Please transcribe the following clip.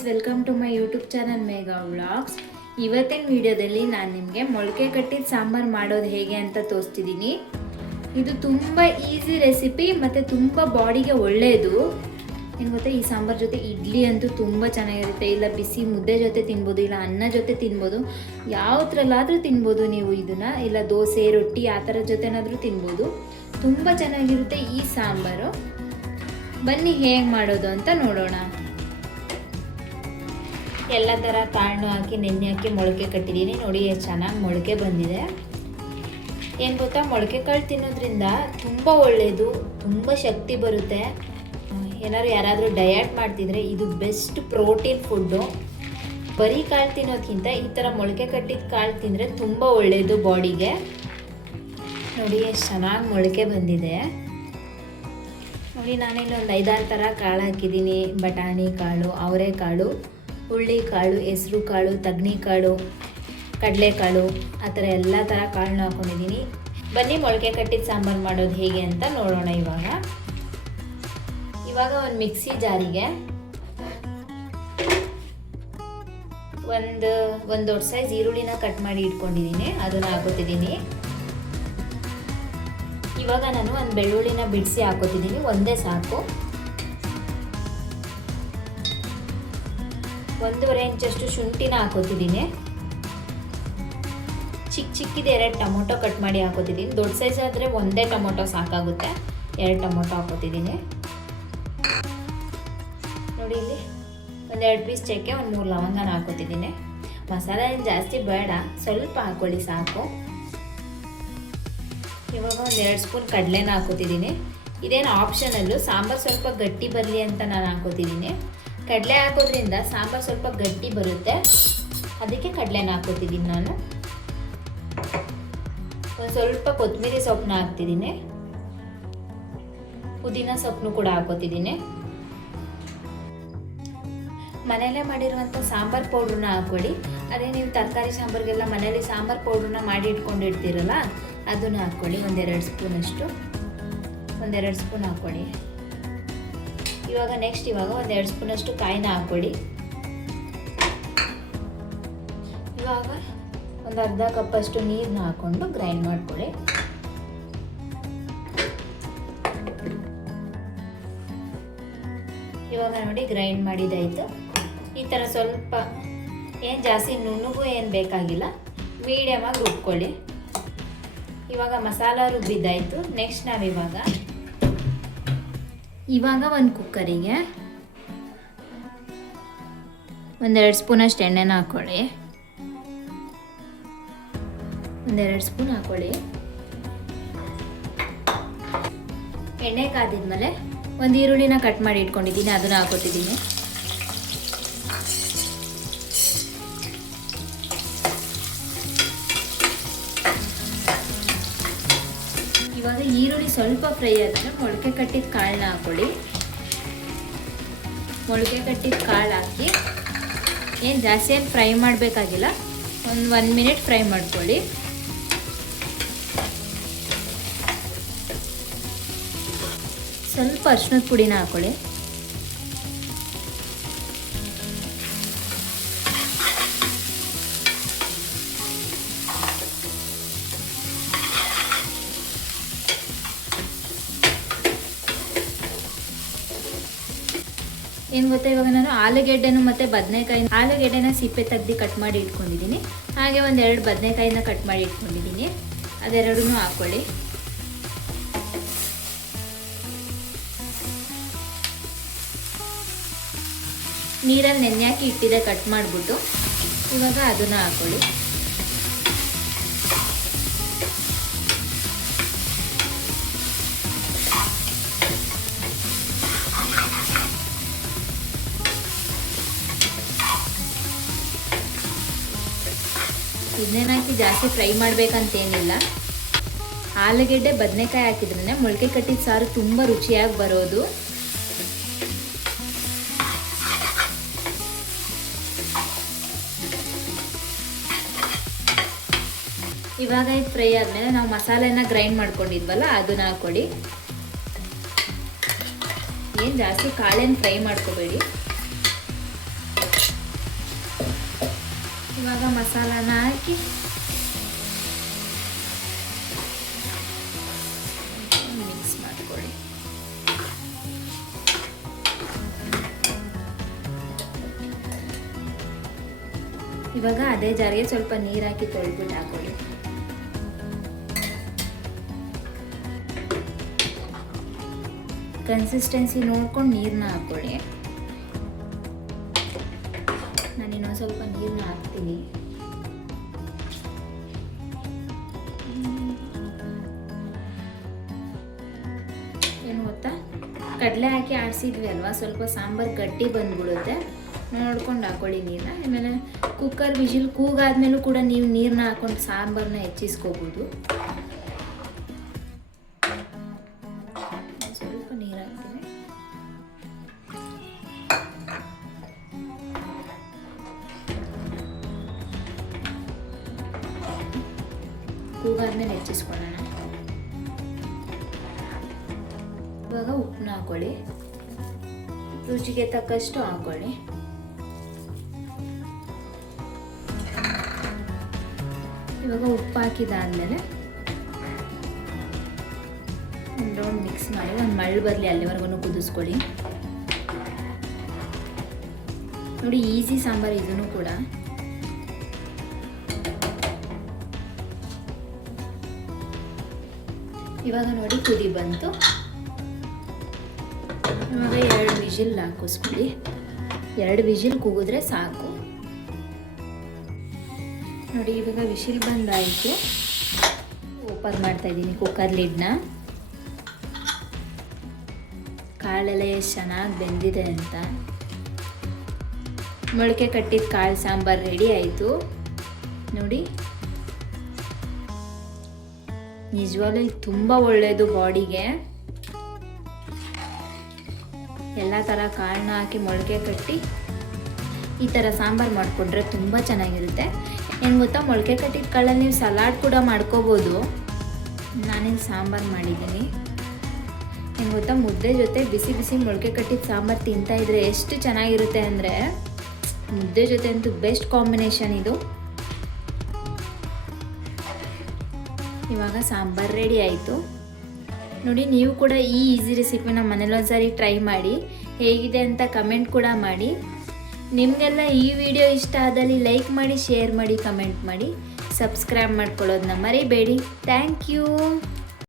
Guys, welcome to my YouTube channel Megha vlogs. ಇವತ್ತಿನ ವಿಡಿಯೋದಲ್ಲಿ ನಾನು ನಿಮಗೆ ಮೊಳಕೆ ಕಟ್ಟಿದ ಸಾಂಬಾರು ಮಾಡೋದು ಹೇಗೆ ಅಂತ ತೋರಿಸ್ತಿದ್ದೀನಿ. ಇದು ತುಂಬ ಈಸಿ ರೆಸಿಪಿ ಮತ್ತು ತುಂಬ ಬಾಡಿಗೆ ಒಳ್ಳೆಯದು. ಏನು ಗೊತ್ತಾ, ಈ ಸಾಂಬಾರು ಜೊತೆ ಇಡ್ಲಿ ಅಂತೂ ತುಂಬ ಚೆನ್ನಾಗಿರುತ್ತೆ. ಇಲ್ಲ ಬಿಸಿ ಮುದ್ದೆ ಜೊತೆ ತಿನ್ಬೋದು, ಇಲ್ಲ ಅನ್ನ ಜೊತೆ ತಿನ್ಬೋದು, ಯಾವುದ್ರಲ್ಲಾದರೂ ತಿನ್ಬೋದು ನೀವು ಇದನ್ನು. ಇಲ್ಲ ದೋಸೆ, ರೊಟ್ಟಿ ಆ ಥರ ಜೊತೆನಾದರೂ ತಿನ್ಬೋದು. ತುಂಬ ಚೆನ್ನಾಗಿರುತ್ತೆ ಈ ಸಾಂಬಾರು. ಬನ್ನಿ ಹೇಗೆ ಮಾಡೋದು ಅಂತ ನೋಡೋಣ. ಎಲ್ಲ ಥರ ಕಾಳನ್ನು ಹಾಕಿ ನೆನೆ ಹಾಕಿ ಮೊಳಕೆ ಕಟ್ಟಿದ್ದೀನಿ. ನೋಡಿ ಎಷ್ಟು ಚೆನ್ನಾಗಿ ಮೊಳಕೆ ಬಂದಿದೆ. ಏನು ಗೊತ್ತಾ, ಮೊಳಕೆ ಕಾಳು ತಿನ್ನೋದ್ರಿಂದ ತುಂಬ ಒಳ್ಳೆಯದು, ತುಂಬ ಶಕ್ತಿ ಬರುತ್ತೆ. ಯಾರಾದರೂ ಡಯಟ್ ಮಾಡ್ತಿದ್ರೆ ಇದು ಬೆಸ್ಟ್ ಪ್ರೋಟೀನ್ ಫುಡ್ಡು. ಬರೀ ಕಾಳು ತಿನ್ನೋದಕ್ಕಿಂತ ಈ ಥರ ಮೊಳಕೆ ಕಟ್ಟಿದ ಕಾಳು ತಿಂದರೆ ತುಂಬ ಒಳ್ಳೆಯದು ಬಾಡಿಗೆ. ನೋಡಿ ಎಷ್ಟು ಚೆನ್ನಾಗಿ ಮೊಳಕೆ ಬಂದಿದೆ. ನೋಡಿ ನಾನಿಲ್ಲಿ ಒಂದು 5-6 ಥರ ಕಾಳು ಹಾಕಿದ್ದೀನಿ. ಬಟಾಣಿ ಕಾಳು, ಅವರೆಕಾಳು, ಹುಳ್ಳಿಕಾಳು, ಹೆಸರು ಕಾಳು, ತಗ್ನಿಕಾಳು, ಕಡಲೆಕಾಳು, ಆ ಥರ ಎಲ್ಲ ಥರ ಕಾಳನ್ನ ಹಾಕೊಂಡಿದ್ದೀನಿ. ಬನ್ನಿ ಮೊಳಕೆ ಕಟ್ಟಿದ ಸಾಂಬಾರು ಮಾಡೋದು ಹೇಗೆ ಅಂತ ನೋಡೋಣ. ಇವಾಗ ಒಂದು ಮಿಕ್ಸಿ ಜಾರಿಗೆ ಒಂದು ದೊಡ್ಡ ಸೈಜ್ ಈರುಳ್ಳಿನ ಕಟ್ ಮಾಡಿ ಇಟ್ಕೊಂಡಿದ್ದೀನಿ, ಅದನ್ನು ಹಾಕೋತಿದ್ದೀನಿ. ಇವಾಗ ನಾನು ಒಂದು ಬೆಳ್ಳುಳ್ಳಿನ ಬಿಡಿಸಿ ಹಾಕೋತಿದ್ದೀನಿ, ಒಂದೇ ಸಾಕು. 1.5 ಇಂಚಷ್ಟು ಶುಂಠಿನ ಹಾಕೋತಿದ್ದೀನಿ. ಚಿಕ್ಕದು 2 ಟೊಮೊಟೊ ಕಟ್ ಮಾಡಿ ಹಾಕೋತಿದ್ದೀನಿ. ದೊಡ್ಡ ಸೈಜ್ ಆದರೆ ಒಂದೇ ಟೊಮೊಟೊ ಸಾಕಾಗುತ್ತೆ. 2 ಟೊಮೊಟೊ ಹಾಕೋತಿದ್ದೀನಿ. ನೋಡಿ ಇಲ್ಲಿ ಒಂದು 2 ಪೀಸ್ ಚಕ್ಕೆ, ಒಂದು 3 ಲವಂಗನ ಹಾಕೋತಿದ್ದೀನಿ. ಮಸಾಲೆ ಏನು ಜಾಸ್ತಿ ಬೇಡ, ಸ್ವಲ್ಪ ಹಾಕೊಳ್ಳಿ ಸಾಕು. ಇವಾಗ ಒಂದು 2 ಸ್ಪೂನ್ ಕಡಲೆನ ಹಾಕೋತಿದ್ದೀನಿ. ಇದೇನು ಆಪ್ಷನಲ್ಲು, ಸಾಂಬಾರು ಸ್ವಲ್ಪ ಗಟ್ಟಿ ಬರಲಿ ಅಂತ ನಾನು ಹಾಕೋತಿದ್ದೀನಿ. ಕಡಲೆ ಹಾಕೋದ್ರಿಂದ ಸಾಂಬಾರು ಸ್ವಲ್ಪ ಗಟ್ಟಿ ಬರುತ್ತೆ, ಅದಕ್ಕೆ ಕಡಲೆನ ಹಾಕೋತಿದ್ದೀನಿ ನಾನು. ಒಂದು ಸ್ವಲ್ಪ ಕೊತ್ತಂಬರಿ ಸೊಪ್ಪನ್ನ ಹಾಕ್ತಿದ್ದೀನಿ. ಪುದೀನ ಸೊಪ್ಪನ್ನು ಕೂಡ ಹಾಕೋತಿದ್ದೀನಿ. ಮನೆಯಲ್ಲೇ ಮಾಡಿರುವಂಥ ಸಾಂಬಾರು ಪೌಡ್ರನ್ನ ಹಾಕ್ಕೊಳ್ಳಿ. ಅದೇ ನೀವು ತರಕಾರಿ ಸಾಂಬಾರಿಗೆಲ್ಲ ಮನೇಲಿ ಸಾಂಬಾರು ಪೌಡ್ರನ್ನ ಮಾಡಿ ಇಟ್ಕೊಂಡಿರ್ತೀರಲ್ಲ, ಅದನ್ನು ಹಾಕ್ಕೊಳ್ಳಿ. 1-2 ಸ್ಪೂನಷ್ಟು, 1-2 ಸ್ಪೂನ್ ಹಾಕ್ಕೊಳ್ಳಿ. ಇವಾಗ ಒಂದು 2 ಸ್ಪೂನಷ್ಟು ಕಾಯಿನ ಹಾಕ್ಕೊಳ್ಳಿ. ಇವಾಗ ಒಂದು ಅರ್ಧ ಕಪ್ಪಷ್ಟು ನೀರನ್ನ ಹಾಕ್ಕೊಂಡು ಗ್ರೈಂಡ್ ಮಾಡ್ಕೊಳ್ಳಿ. ಇವಾಗ ನೋಡಿ ಗ್ರೈಂಡ್ ಮಾಡಿದಾಯಿತು. ಈ ಥರ ಸ್ವಲ್ಪ ಏನು ಜಾಸ್ತಿ ನುಣ್ಣಗೂ ಏನು ಬೇಕಾಗಿಲ್ಲ, ಮೀಡಿಯಮಾಗಿ ರುಬ್ಕೊಳ್ಳಿ. ಇವಾಗ ಮಸಾಲ ರುಬ್ಬಿದ್ದಾಯಿತು. ನೆಕ್ಸ್ಟ್ ನಾವಿವಾಗ ಒಂದು ಕುಕ್ಕರಿಗೆ 1-2 ಸ್ಪೂನಷ್ಟು ಎಣ್ಣೆನ ಹಾಕ್ಕೊಳ್ಳಿ. 1-2 ಸ್ಪೂನ್ ಹಾಕ್ಕೊಳ್ಳಿ. ಎಣ್ಣೆ ಕಾದಿದ್ಮೇಲೆ ಒಂದು ಈರುಳ್ಳಿನ ಕಟ್ ಮಾಡಿ ಇಟ್ಕೊಂಡಿದ್ದೀನಿ, ಅದನ್ನು ಹಾಕೋತಿದ್ದೀನಿ. ಇವಾಗ ಈರುಳ್ಳಿ ಸ್ವಲ್ಪ ಫ್ರೈ ಆದಮೇಲೆ ಮೊಳಕೆ ಕಟ್ಟಿದ ಕಾಳನ್ನ ಹಾಕ್ಕೊಳ್ಳಿ. ಮೊಳಕೆ ಕಟ್ಟಿದ ಕಾಳು ಹಾಕಿ ಏನು ಜಾಸ್ತಿ ಏನು ಫ್ರೈ ಮಾಡಬೇಕಾಗಿಲ್ಲ, ಒಂದು 1 ಮಿನಿಟ್ ಫ್ರೈ ಮಾಡ್ಕೊಳ್ಳಿ. ಸ್ವಲ್ಪ ಅರಿಶಿಣದ ಪುಡಿನ ಹಾಕ್ಕೊಳ್ಳಿ. ಏನು ಗೊತ್ತಾ, ಇವಾಗ ನಾನು ಆಲೂಗೆಡ್ಡೆನೂ ಮತ್ತು ಆಲೂಗೆಡ್ಡೆನ ಸಿಪ್ಪೆ ತೆಗ್ದು ಕಟ್ ಮಾಡಿ ಇಟ್ಕೊಂಡಿದ್ದೀನಿ. ಹಾಗೆ 1-2 ಬದನೆಕಾಯಿನ ಕಟ್ ಮಾಡಿ ಇಟ್ಕೊಂಡಿದ್ದೀನಿ, ಅದೆರಡನ್ನೂ ಹಾಕ್ಕೊಳ್ಳಿ. ನೀರಲ್ಲಿ ನೆನೆ ಹಾಕಿ ಇಟ್ಟಿದೆ ಕಟ್ ಮಾಡಿಬಿಟ್ಟು, ಇವಾಗ ಅದನ್ನು ಹಾಕ್ಕೊಳ್ಳಿ. ಇದನ್ನೇನು ಹಾಕಿ ಜಾಸ್ತಿ ಫ್ರೈ ಮಾಡಬೇಕಂತೇನಿಲ್ಲ. ಆಲೂಗೆಡ್ಡೆ ಬದನೆಕಾಯಿ ಹಾಕಿದ್ರೇ ಮೊಳಕೆ ಕಟ್ಟಿದ ಸಾರು ತುಂಬ ರುಚಿಯಾಗಿ ಬರೋದು. ಇವಾಗ ಇದು ಫ್ರೈ ಆದಮೇಲೆ ನಾವು ಮಸಾಲೆನ ಗ್ರೈಂಡ್ ಮಾಡ್ಕೊಂಡಿದ್ವಲ್ಲ, ಅದನ್ನ ಹಾಕ್ಕೊಳ್ಳಿ. ಏನು ಜಾಸ್ತಿ ಕಾಳೇನು ಫ್ರೈ ಮಾಡ್ಕೋಬೇಡಿ. ಇವಾಗ ಮಸಾಲಾನ ಹಾಕಿ ಮಿಕ್ಸ್ ಮಾಡ್ಕೊಳ್ಳಿ. ಇವಾಗ ಅದೇ ಜಾರಿಗೆ ಸ್ವಲ್ಪ ನೀರು ಹಾಕಿ ತೊಳ್ಬಿಟ್ಟು ಹಾಕೊಳ್ಳಿ. ಕನ್ಸಿಸ್ಟೆನ್ಸಿ ನೋಡ್ಕೊಂಡು ನೀರನ್ನ ಹಾಕೊಳ್ಳಿ. ನಾನು ಇನ್ನೊಂದು ಸ್ವಲ್ಪ ನೀರನ್ನ ಹಾಕ್ತೀನಿ. ಏನು ಗೊತ್ತಾ, ಕಡಲೆ ಹಾಕಿ ಆಡಿಸಿದ್ವಿ ಅಲ್ವಾ, ಸ್ವಲ್ಪ ಸಾಂಬಾರು ಗಟ್ಟಿ ಬಂದ್ಬಿಡುತ್ತೆ. ನೋಡ್ಕೊಂಡು ಹಾಕೊಳ್ಳಿ ನೀರನ್ನ. ಆಮೇಲೆ ಕುಕ್ಕರ್ ವಿಜಿಲ್ ಕೂಗಾದ್ಮೇಲೂ ಕೂಡ ನೀವು ನೀರನ್ನ ಹಾಕೊಂಡು ಸಾಂಬಾರನ್ನ ಹೆಚ್ಚಿಸ್ಕೋಬೋದು. ಸ್ವಲ್ಪ ನೀರು ಹಾಕ್ತೀನಿ. ಕೂಗಾದ್ಮೇಲೆ ಹೆಚ್ಚಿಸ್ಕೊಳ್ಳೋಣ. ಇವಾಗ ಉಪ್ಪನ್ನ ಹಾಕೊಳ್ಳಿ, ರುಚಿಗೆ ತಕ್ಕಷ್ಟು ಹಾಕೊಳ್ಳಿ. ಇವಾಗ ಉಪ್ಪು ಹಾಕಿದಾದ್ಮೇಲೆ ಒಂದು ರೌಂಡ್ ಮಿಕ್ಸ್ ಮಾಡಿ ಒಂದು ಮಳ್ಳು ಬರಲಿ ಅಲ್ಲಿವರೆಗೂ ಕುದಿಸ್ಕೊಳ್ಳಿ. ನೋಡಿ, ಈಸಿ ಸಾಂಬಾರು ಇದನ್ನು ಕೂಡ. ಇವಾಗ ನೋಡಿ ಕುದಿ ಬಂತು. ಇವಾಗ 2 ವಿಜಿಲ್ ಹಾಕಿಸ್ಕೊಳ್ಳಿ. 2 ವಿಜಿಲ್ ಕೂಗಿದ್ರೆ ಸಾಕು. ನೋಡಿ, ಇವಾಗ ವಿಶಿಲ್ ಬಂದಾಯಿತು. ಓಪನ್ ಮಾಡ್ತಾ ಇದ್ದೀನಿ ಕುಕ್ಕರ್ ಲಿಡ್ನ. ಕಾಳೆಲ್ಲ ಎಷ್ಟು ಚೆನ್ನಾಗಿ ಬೆಂದಿದೆ ಅಂತ. ಮೊಳಕೆ ಕಟ್ಟಿದ ಕಾಳು ಸಾಂಬಾರು ರೆಡಿ ಆಯಿತು. ನೋಡಿ, ನಿಜವಾಗ್ಲೂ ಇದು ತುಂಬ ಒಳ್ಳೆಯದು ಬಾಡಿಗೆ. ಎಲ್ಲ ಥರ ಕಾಳನ್ನ ಹಾಕಿ ಮೊಳಕೆ ಕಟ್ಟಿ ಈ ಥರ ಸಾಂಬಾರು ಮಾಡಿಕೊಂಡ್ರೆ ತುಂಬ ಚೆನ್ನಾಗಿರುತ್ತೆ. ಏನು ಗೊತ್ತಾ, ಮೊಳಕೆ ಕಟ್ಟಿದ ಕಾಳಲ್ಲಿ ನೀವು ಸಲಾಡ್ ಕೂಡ ಮಾಡ್ಕೋಬೋದು. ನಾನೇನು ಸಾಂಬಾರು ಮಾಡಿದ್ದೀನಿ. ಏನು ಗೊತ್ತಾ, ಮುದ್ದೆ ಜೊತೆ ಬಿಸಿ ಬಿಸಿ ಮೊಳಕೆ ಕಟ್ಟಿದ ಸಾಂಬಾರು ತಿಂತಾಯಿದ್ರೆ ಎಷ್ಟು ಚೆನ್ನಾಗಿರುತ್ತೆ ಅಂದರೆ, ಮುದ್ದೆ ಜೊತೆ ಅಂತೂ ಬೆಸ್ಟ್ ಕಾಂಬಿನೇಷನ್ ಇದು. ಇವಾಗ ಸಾಂಬಾರು ರೆಡಿ ಆಯಿತು. ನೋಡಿ, ನೀವು ಕೂಡ ಈ ಈಸಿ ರೆಸಿಪಿನ ಮನೇಲಿ ಒಂದ್ಸಾರಿ ಟ್ರೈ ಮಾಡಿ, ಹೇಗಿದೆ ಅಂತ ಕಮೆಂಟ್ ಕೂಡ ಮಾಡಿ. ನಿಮಗೆಲ್ಲ ಈ ವಿಡಿಯೋ ಇಷ್ಟ ಆದಲ್ಲಿ ಲೈಕ್ ಮಾಡಿ, ಶೇರ್ ಮಾಡಿ, ಕಮೆಂಟ್ ಮಾಡಿ, ಸಬ್ಸ್ಕ್ರೈಬ್ ಮಾಡ್ಕೊಳ್ಳೋದನ್ನ ಮರಿಬೇಡಿ. Thank you.